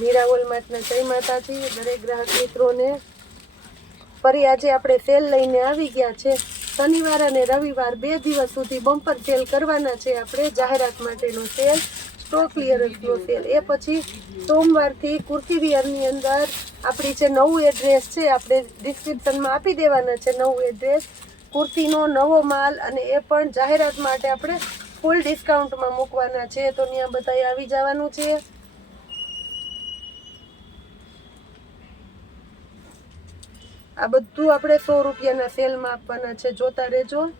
મીરાવોલ માર્ટના જય માતાજી. દરેક ગ્રાહક મિત્રોને ફરી આજે આપણે સેલ લઈને આવી ગયા છે. શનિવાર અને રવિવાર બે દિવસ સુધી બમ્પર સેલ કરવાના છે આપણે જાહેરાત માટેનો સેલ, સ્ટોક ક્લિયરન્સનો સેલ. એ પછી સોમવારથી કુર્તી વિયરની અંદર આપણી જે નવું એડ્રેસ છે, આપણે ડિસ્ક્રિપ્શનમાં આપી દેવાના છે નવું એડ્રેસ. કુર્તીનો નવો માલ અને એ પણ જાહેરાત માટે આપણે ફૂલ ડિસ્કાઉન્ટમાં મૂકવાના છે. તો ત્યાં બધાએ આવી જવાનું છે. આ બધું આપણે સો રૂપિયાના સેલમાં આપવાના છે. જોતા રહેજો.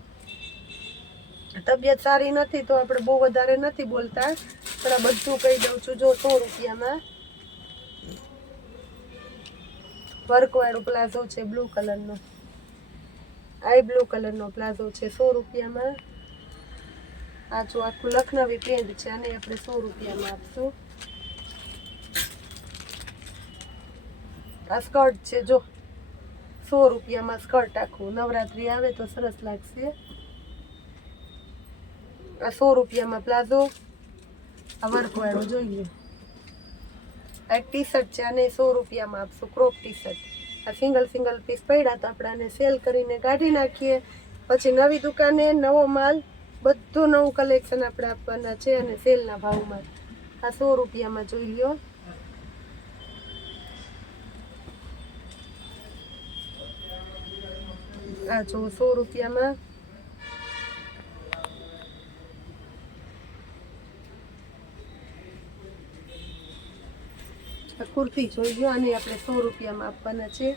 તબિયત સારી નથી તો આપણે બહુ વધારે નથી બોલતા. પણ આ બધું કહી દઉં છું. જો સો રૂપિયામાં વર્કવાળો પ્લાઝો છે બ્લુ કલરનો. આઈ બ્લુ કલરનો પ્લાઝો છે સો રૂપિયામાં. આ જો આખું લખનવી પેન્ટ છે. આને આપણે સો રૂપિયામાં આપશું. આ સ્કર્ટ છે, જો. સો રૂપિયામાં સ્કર્ટ આખું. નવરાત્રી આવે તો સરસ લાગશે. આ સો રૂપિયામાં પ્લાઝો. આ વર્કવાળો જોઈએ. આ ટી શર્ટ છે, આને સો રૂપિયામાં આપશો, ક્રોપ ટી શર્ટ આ સિંગલ સિંગલ પીસ પડ્યા તો આપણે આને સેલ કરીને કાઢી નાખીએ. પછી નવી દુકાને નવો માલ, બધું નવું કલેક્શન આપણે આપવાના છે અને સેલના ભાવમાં. આ સો રૂપિયામાં જોઈ લ્યો. આ જો સો રૂપિયામાં કુર્તી જોઈ ગયો અને આપણે સો રૂપિયામાં આપવાના છે.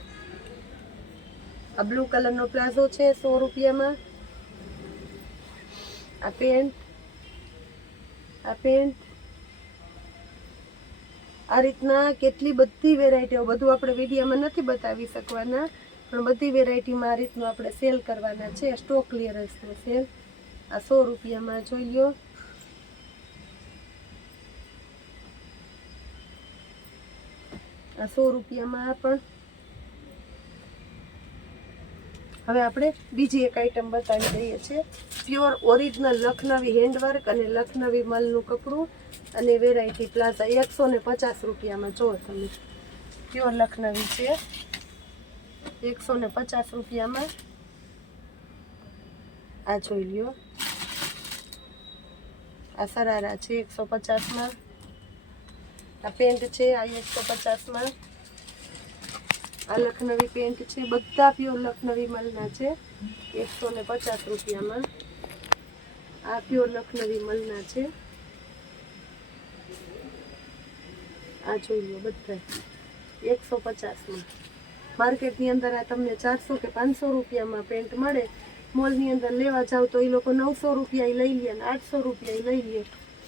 આ બ્લુ કલરનો પ્લાઝો છે, સો રૂપિયામાં. આ પેન્ટ આ પેન્ટ. આ રીતના કેટલી બધી વેરાયટીઓ, બધું આપણે વિડીયોમાં નથી બતાવી શકવાના. પણ બધી વેરાયટીમાં આ રીતનું આપણે સેલ કરવાના છે. સ્ટોક ક્લિયરન્સનો સેલ આ સો રૂપિયામાં જોઈ લો આ સો રૂપિયામાં પણ. હવે આપણે બીજી એક આઈટમ બતાવી દઈએ છીએ. પ્યોર ઓરિજિનલ લખનવી હેન્ડવર્ક અને લખનવી મલનું કપડું અને વેરાયટી પ્લાઝા એકસો ને પચાસ રૂપિયામાં. જો તમે. પ્યોર લખનવી છે. એકસો ને પચાસ રૂપિયામાં. આ જોઈ લ્યો. આ સરારા છે એકસો પચાસમાં આ પેન્ટ છે, આ એકસો પચાસમાં આ લખનવી પેન્ટ છે, બધા પ્યોર લખનવી મલના છે એકસો ને પચાસ રૂપિયામાં. આ પ્યોર લખનવી મલના છે. આ જોઈ લો બધા એકસો પચાસમાં માર્કેટની અંદર આ તમને ચારસો કે પાંચસો રૂપિયામાં પેન્ટ મળે. મોલની અંદર લેવા જાઓ તો એ લોકો નવસો રૂપિયા લઈ લે અને આઠસો રૂપિયા લઈ લે.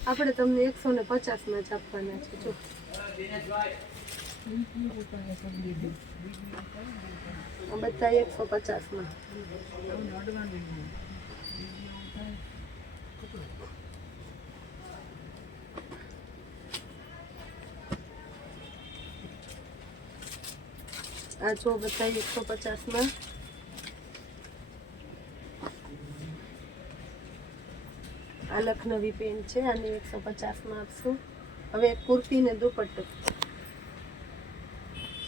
આપણે તમને એકસો ને પચાસમાં જ આપવાના છે, જો. બધા એકસો પચાસમાં. આ જો બધા એકસો પચાસમાં. આ લખનવી પેન્ટ છે, આને એકસો પચાસમાં આપશું. હવે કુર્તી ને દુપટ્ટો.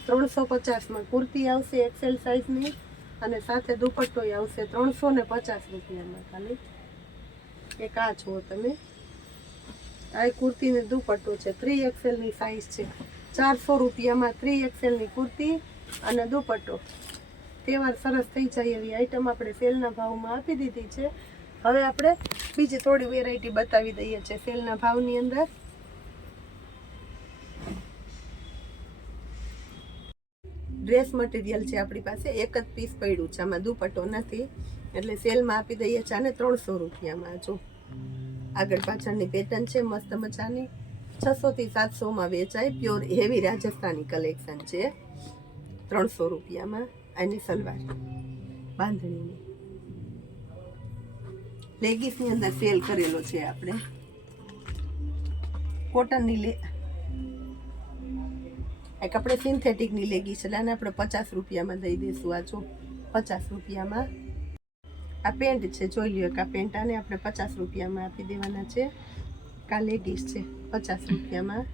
ત્રણસો પચાસમાં કુર્તી આવશે એક્સેલ સાઇઝની અને સાથે દુપટ્ટો આવશે ત્રણસો ને પચાસ રૂપિયામાં ખાલી. એક આ છો તમે. આ કુર્તી ને દુપટ્ટો છે. થ્રી એક્સેલની સાઇઝ છે. ચારસો રૂપિયામાં થ્રી એક્સેલની કુર્તી અને દુપટ્ટો. તહેવાર સરસ થઈ જાય એવી આઈટમ આપણે સેલના ભાવમાં આપી દીધી છે. હવે આપણે બીજી થોડી વેરાયટી બતાવી દઈએ છીએ સેલના ભાવની અંદર. ડ્રેસ મટીરિયલ છે આપણી પાસે, એક જ પીસ પડ્યું છે, આમાં દુપટ્ટો નથી. એટલે સેલમાં આપી દઈએ છીએ આને ત્રણસો રૂપિયામાં, જો. આગળ પાછળની પેટર્ન છે, મસ્ત મજાની. છસોથી સાતસોમાં વેચાય પ્યોર હેવી રાજસ્થાની કલેક્શન છે. ત્રણસો રૂપિયામાં આની સલવાર બાંધણીની. લેગીસની અંદર સેલ કરેલો છે આપણે. કોટનની લે એક આપણે સિન્થેટિકની લેગીસ એટલે આને આપણે પચાસ રૂપિયામાં દઈ દઈશું આ જો પચાસ રૂપિયામાં. આ પેન્ટ છે, જોઈ લ્યો કે આ પેન્ટ. આને આપણે પચાસ રૂપિયામાં આપી દેવાના છે. કા લેગીસ છે, પચાસ રૂપિયામાં.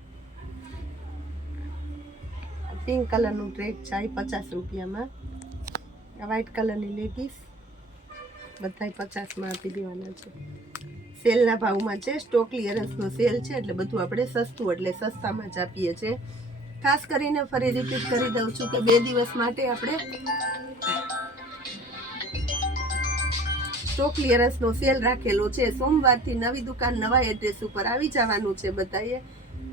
પિંક કલરનું ટ્રેક છે એ પચાસ રૂપિયામાં. આ કલરની લેગીસ બધા પચાસમાં આપી દેવાના છે. સેલના ભાવમાં છે સ્ટોક ક્લિયરન્સનો સેલ છે, એટલે બધું આપણે સસ્તું, એટલે સસ્તામાં જ આપીએ છીએ ખાસ કરીને ફરી રિપીટ કરી દઉં છું કે બે દિવસ માટે આપણે સ્ટોક ક્લિયરન્સનો સેલ રાખેલો છે. સોમવારથી નવી દુકાન, નવા એડ્રેસ ઉપર આવી જવાનું છે બધાએ.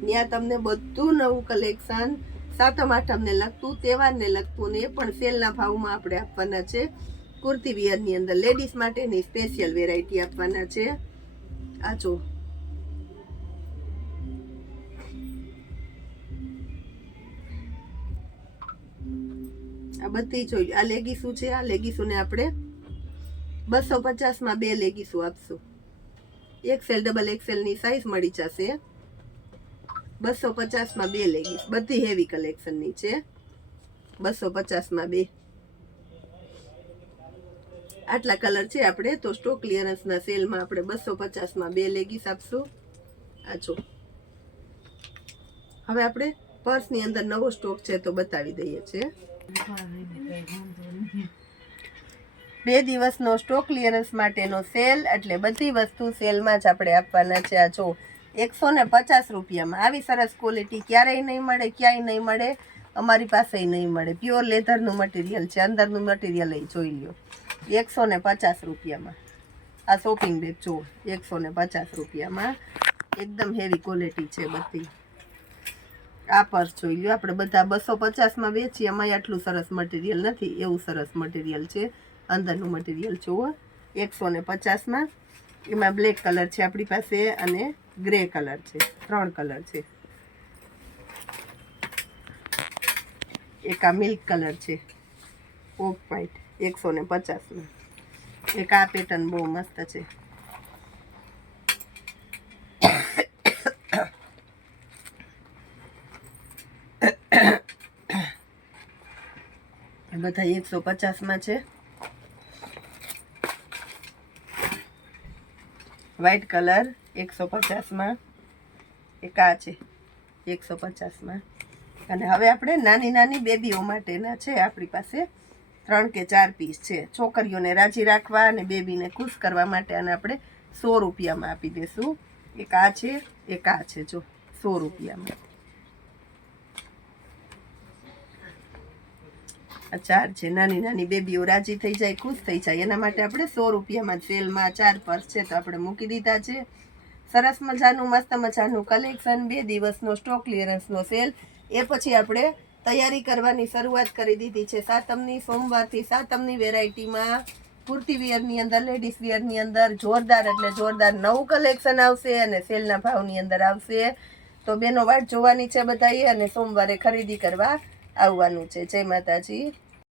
ત્યાં તમને બધું નવું કલેક્શન સાતમ આઠમને લગતું, તહેવારને લગતું ને એ પણ સેલના ભાવમાં આપણે આપવાના છે. કુર્તી વિયરની અંદર લેડીઝ માટેની સ્પેશિયલ વેરાયટી આપવાના છે. આ જો. આ બધી જોઈ આ લેગીસું છે, આ લેગીસુને આપણે બસો પચાસમાં બે લેગીસું આપશું. એક્સેલ ડબલ એક્સેલની સાઈઝ મળી જશે. બસો પચાસમાં બે લેગીસ. બધી હેવી કલેક્શનની છે. બસો પચાસમાં બે. આટલા કલર છે આપણે, તો સ્ટોક ક્લિયરન્સના સેલમાં આપણે બસો પચાસમાં બે લેગીસ આપશું. આ જો. હવે આપણે પર્સની અંદર નવો સ્ટોક છે તો બતાવી દઈએ છીએ બે દિવસનો સ્ટોક ક્લિયરન્સ માટેનો સેલ એટલે બધી વસ્તુ સેલમાં જ આપણે આપવાના છે. આ જો એકસો ને પચાસ રૂપિયામાં. આવી સરસ ક્વોલિટી ક્યારેય નહીં મળે, ક્યાંય નહીં મળે, અમારી પાસે નહીં મળે. પ્યોર લેધરનું મટીરિયલ છે, અંદરનું મટીરિયલ એ જોઈ લ્યો. એકસો ને પચાસ રૂપિયામાં. આ શોપિંગ બેગ જો એકસો ને પચાસ રૂપિયામાં. એકદમ હેવી ક્વોલિટી છે બધી. આ પર્સ જોઈ લ્યો, આપણે બધા બસો પચાસમાં વેચીએ અમારે આટલું સરસ મટીરિયલ નથી, એવું સરસ મટીરિયલ છે. અંદરનું મટીરિયલ જુઓ એકસો ને પચાસમાં. એમાં બ્લેક કલર છે આપણી પાસે અને ગ્રે કલર છે, ત્રણ કલર છે. એક આ મિલ્ક કલર છે ઓફ વ્હાઈટ, એકસો ને પચાસમાં એક આ પેટર્ન બહુ મસ્ત છે. બધા એકસો પચાસમાં છે. વ્હાઈટ કલર એકસો પચાસમાં. એક આ છે, એકસો પચાસમાં. અને હવે આપણે નાની નાની બેબીઓ માટેના છે, આપણી પાસે ત્રણ કે ચાર પીસ છે. છોકરીઓને રાજી રાખવા અને બેબીને ખુશ કરવા માટે અને આપણે સો રૂપિયામાં આપી દઈશું એક આ છે, એક આ છે, જો, સો રૂપિયામાં. આ ચાર છે, નાની નાની બેબીઓ રાજી થઈ જાય, ખુશ થઈ જાય. એના માટે આપણે સો રૂપિયામાં સેલમાં ચાર પર્સ છે, તો આપણે મૂકી દીધા છે. સરસ મજાનું, મસ્ત મજાનું કલેક્શન બે દિવસનો સ્ટોક ક્લિયરન્સનો સેલ એ પછી આપણે તૈયારી કરવાની શરૂઆત કરી દીધી છે. સાતમની સોમવારથી સાતમની વેરાયટીમાં કુર્તી વિયરની અંદર લેડીઝ વિયરની અંદર જોરદાર એટલે જોરદાર નવું કલેક્શન આવશે અને સેલના ભાવની અંદર આવશે. તો બેનો વાટ જોવાની છે બધાએ અને સોમવારે ખરીદી કરવા આવવાનું છે. જય માતાજી.